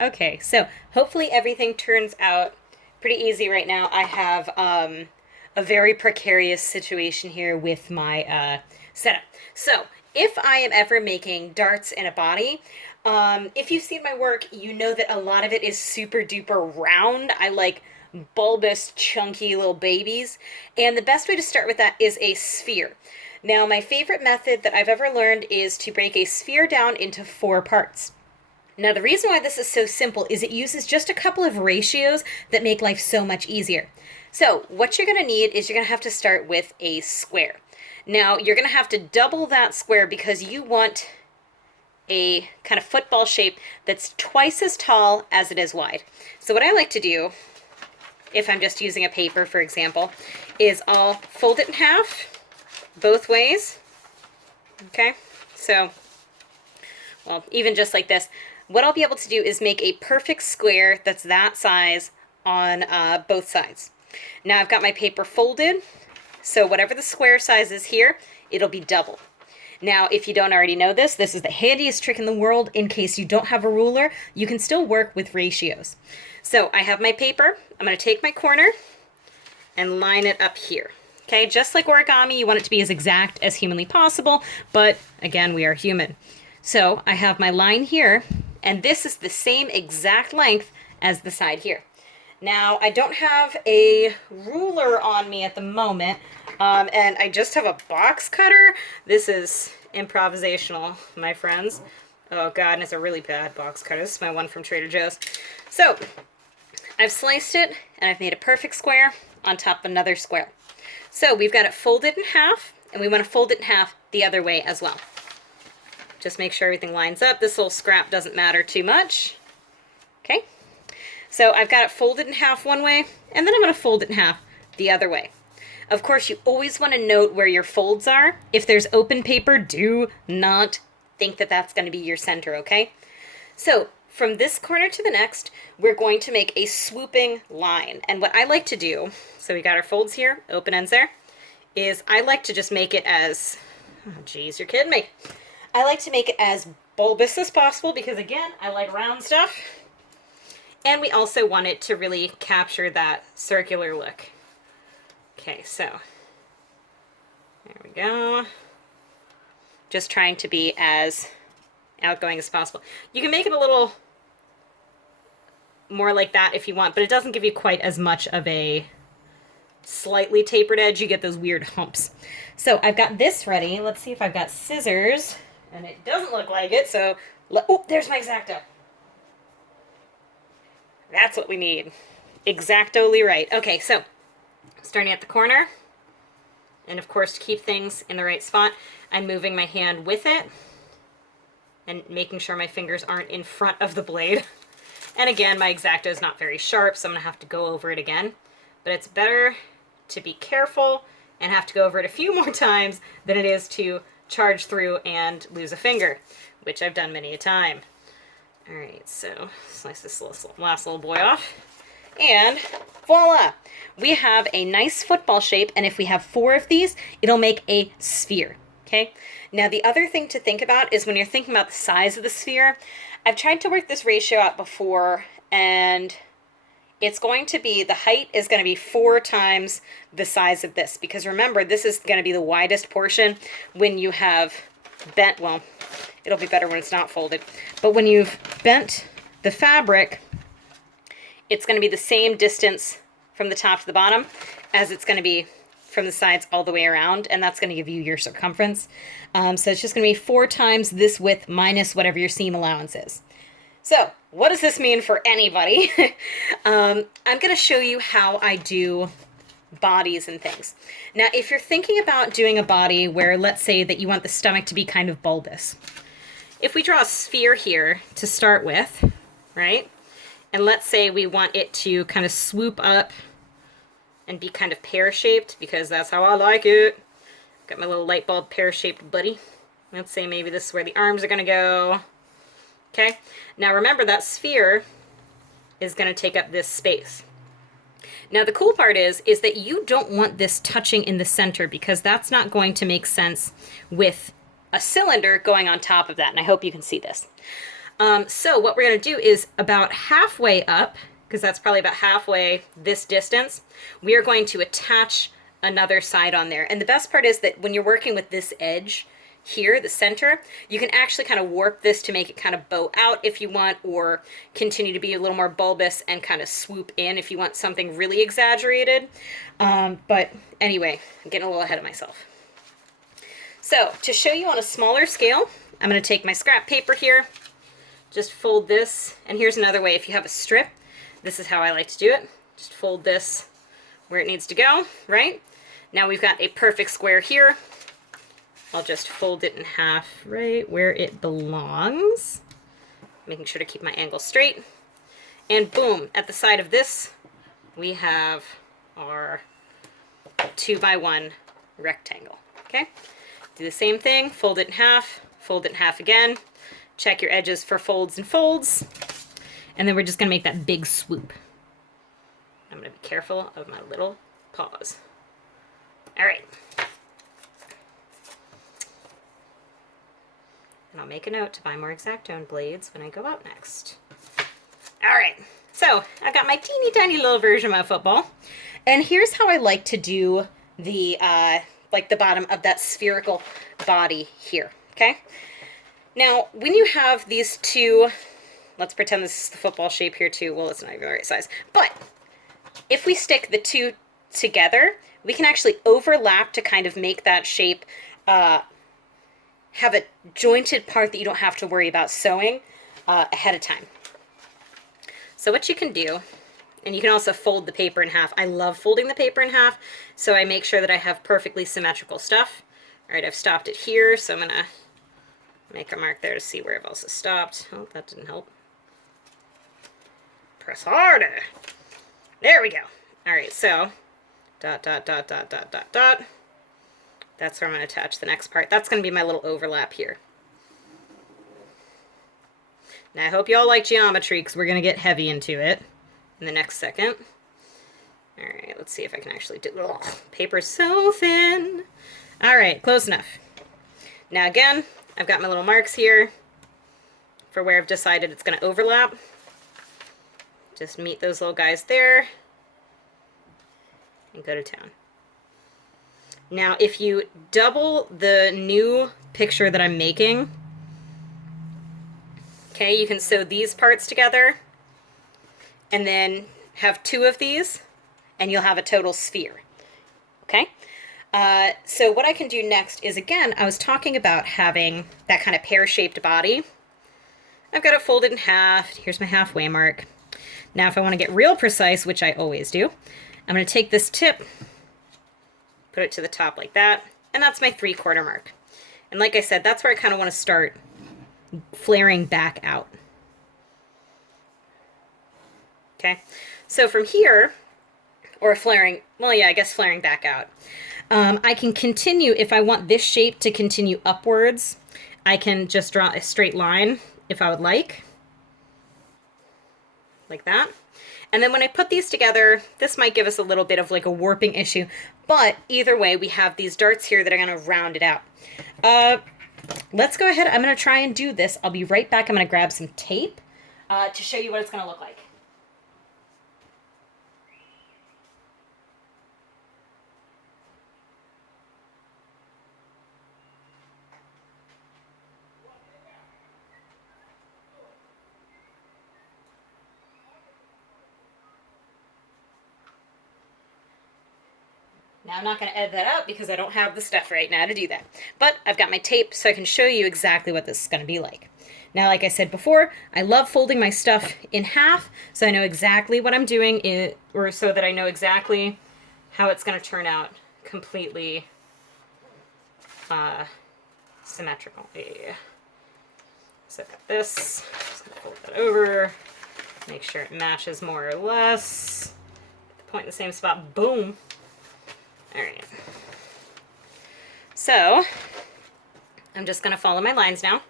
Okay, so hopefully everything turns out pretty easy right now. I have a very precarious situation here with my setup. So, if I am ever making darts in a body, if you've seen my work, you know that a lot of it is super duper round. I like bulbous, chunky little babies. And the best way to start with that is a sphere. Now, my favorite method that I've ever learned is to break a sphere down into four parts. Now, the reason why this is so simple is it uses just a couple of ratios that make life so much easier. So, what you're going to need is you're going to have to start with a square. Now, you're going to have to double that square because you want a kind of football shape that's twice as tall as it is wide. So, what I like to do, if I'm just using a paper, for example, is I'll fold it in half both ways. Okay? So, well, even just like this, what I'll be able to do is make a perfect square that's that size on both sides. Now I've got my paper folded, so whatever the square size is here, it'll be double. Now, if you don't already know this, this is the handiest trick in the world. In case you don't have a ruler, you can still work with ratios. So I have my paper. I'm going to take my corner and line it up here. Okay, just like origami, you want it to be as exact as humanly possible, but again, we are human. So I have my line here, and this is the same exact length as the side here. Now, I don't have a ruler on me at the moment, and I just have a box cutter. This is improvisational, my friends. Oh god, and it's a really bad box cutter. This is my one from Trader Joe's. So, I've sliced it, and I've made a perfect square on top of another square. So, we've got it folded in half, and we want to fold it in half the other way as well. Just make sure everything lines up. This little scrap doesn't matter too much. Okay, so I've got it folded in half one way, and then I'm going to fold it in half the other way. Of course, you always want to note where your folds are. If there's open paper, do not think that that's going to be your center, okay? So from this corner to the next, we're going to make a swooping line. And what I like to do, so we got our folds here, open ends there, is I like to just make it as, oh geez, you're kidding me. I like to make it as bulbous as possible because, again, I like round stuff. And we also want it to really capture that circular look. Okay, so there we go. Just trying to be as outgoing as possible. You can make it a little more like that if you want, but it doesn't give you quite as much of a slightly tapered edge. You get those weird humps. So I've got this ready. Let's see if I've got scissors. And it doesn't look like it, so... Oh, there's my X-Acto. That's what we need. Exactly right. Okay, so, starting at the corner. And of course, to keep things in the right spot, I'm moving my hand with it. And making sure my fingers aren't in front of the blade. And again, my X-Acto is not very sharp, so I'm going to have to go over it again. But it's better to be careful and have to go over it a few more times than it is to charge through and lose a finger, which I've done many a time. Alright, so slice this last little boy off. And voila! We have a nice football shape, and if we have four of these, it'll make a sphere. Okay? Now, the other thing to think about is when you're thinking about the size of the sphere, I've tried to work this ratio out before, and it's going to be, the height is going to be 4 times the size of this. Because remember, this is going to be the widest portion when you have bent, well, it'll be better when it's not folded. But when you've bent the fabric, it's going to be the same distance from the top to the bottom as it's going to be from the sides all the way around. And that's going to give you your circumference. So it's just going to be 4 times this width minus whatever your seam allowance is. So, what does this mean for anybody? I'm going to show you how I do bodies and things. Now, if you're thinking about doing a body where, let's say that you want the stomach to be kind of bulbous. If we draw a sphere here to start with, right? And let's say we want it to kind of swoop up and be kind of pear-shaped, because that's how I like it. Got my little light bulb pear-shaped buddy. Let's say maybe this is where the arms are going to go. Okay, now remember that sphere is going to take up this space. Now the cool part is that you don't want this touching in the center, because that's not going to make sense with a cylinder going on top of that, and I hope you can see this. So what we're going to do is about halfway up, because that's probably about halfway this distance, we are going to attach another side on there. And the best part is that when you're working with this edge here, the center, you can actually kind of warp this to make it kind of bow out if you want, or continue to be a little more bulbous and kind of swoop in if you want something really exaggerated. But anyway, I'm getting a little ahead of myself. So to show you on a smaller scale, I'm going to take my scrap paper here, just fold this, and here's another way. If you have a strip, this is how I like to do it. Just fold this where it needs to go, right? Now we've got a perfect square here. I'll just fold it in half right where it belongs, making sure to keep my angle straight. And boom, at the side of this, we have our 2x1 rectangle, okay? Do the same thing, fold it in half again, check your edges for folds and folds, and then we're just gonna make that big swoop. I'm gonna be careful of my little paws. All right. And I'll make a note to buy more X-Actone blades when I go out next. All right, so I've got my teeny tiny little version of my football. And here's how I like to do the, like the bottom of that spherical body here, okay? Now, when you have these two, let's pretend this is the football shape here too. Well, it's not even the right size. But if we stick the two together, we can actually overlap to kind of make that shape have a jointed part that you don't have to worry about sewing ahead of time. So what you can do, and you can also fold the paper in half. I love folding the paper in half, so I make sure that I have perfectly symmetrical stuff. All right, I've stopped it here, so I'm gonna make a mark there to see where I've also stopped. Oh, that didn't help. Press harder. There we go. All right, so dot, dot, dot, dot, dot, dot, dot. That's where I'm going to attach the next part. That's going to be my little overlap here. Now, I hope you all like geometry, because we're going to get heavy into it in the next second. All right, let's see if I can actually do it. Oh, paper's so thin. All right, close enough. Now, again, I've got my little marks here for where I've decided it's going to overlap. Just meet those little guys there and go to town. Now, if you double the new picture that I'm making, okay, you can sew these parts together and then have two of these, and you'll have a total sphere, okay? So what I can do next is, again, I was talking about having that kind of pear-shaped body. I've got it folded in half. Here's my halfway mark. Now, if I want to get real precise, which I always do, I'm going to take this tip, put it to the top like that, and that's my 3/4 mark. And like I said, that's where I kind of want to start flaring back out. Okay, so from here, or flaring, well, yeah, I guess flaring back out, I can continue, if I want this shape to continue upwards, I can just draw a straight line if I would like that. And then when I put these together, this might give us a little bit of like a warping issue, but either way, we have these darts here that are going to round it out. Let's go ahead. I'm going to try and do this. I'll be right back. I'm going to grab some tape to show you what it's going to look like. Now, I'm not going to edit that out because I don't have the stuff right now to do that. But I've got my tape so I can show you exactly what this is going to be like. Now, like I said before, I love folding my stuff in half so I know exactly what I'm doing, or so that I know exactly how it's going to turn out completely symmetrical. Yeah. So I've got this. Just going to fold that over. Make sure it matches more or less. Get the point in the same spot. Boom. All right, so I'm just going to follow my lines now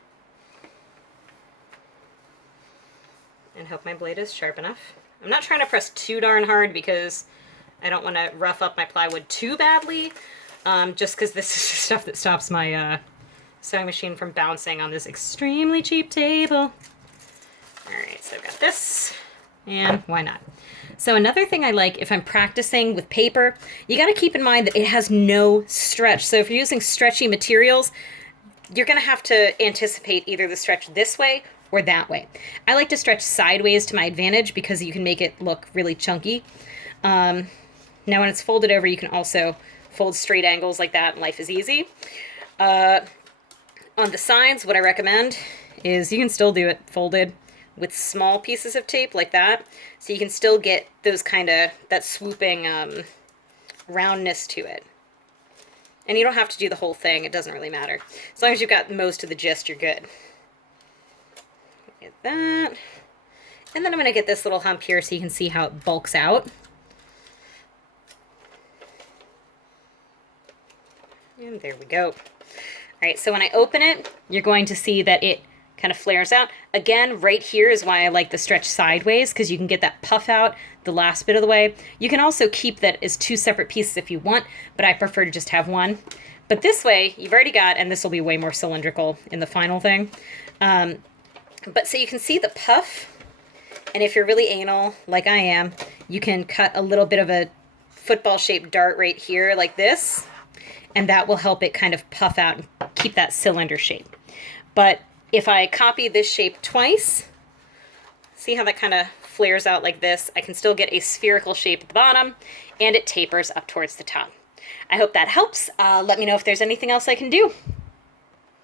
and hope my blade is sharp enough. I'm not trying to press too darn hard because I don't want to rough up my plywood too badly, just because this is the stuff that stops my sewing machine from bouncing on this extremely cheap table. All right, so I've got this, and why not? So another thing I like if I'm practicing with paper, you got to keep in mind that it has no stretch. So if you're using stretchy materials, you're going to have to anticipate either the stretch this way or that way. I like to stretch sideways to my advantage because you can make it look really chunky. Now when it's folded over, you can also fold straight angles like that, and life is easy. On the sides, what I recommend is you can still do it folded with small pieces of tape like that, so you can still get those that swooping roundness to it. And you don't have to do the whole thing, it doesn't really matter. As long as you've got most of the gist, you're good. Get that. And then I'm going to get this little hump here so you can see how it bulks out. And there we go. All right, so when I open it, you're going to see that it kind of flares out. Again, right here is why I like the stretch sideways, because you can get that puff out the last bit of the way. You can also keep that as two separate pieces if you want, but I prefer to just have one. But this way, you've already got, and this will be way more cylindrical in the final thing. But so you can see the puff, and if you're really anal, like I am, you can cut a little bit of a football-shaped dart right here like this, and that will help it kind of puff out and keep that cylinder shape. But if I copy this shape twice, see how that kind of flares out like this? I can still get a spherical shape at the bottom, and it tapers up towards the top. I hope that helps. Let me know if there's anything else I can do.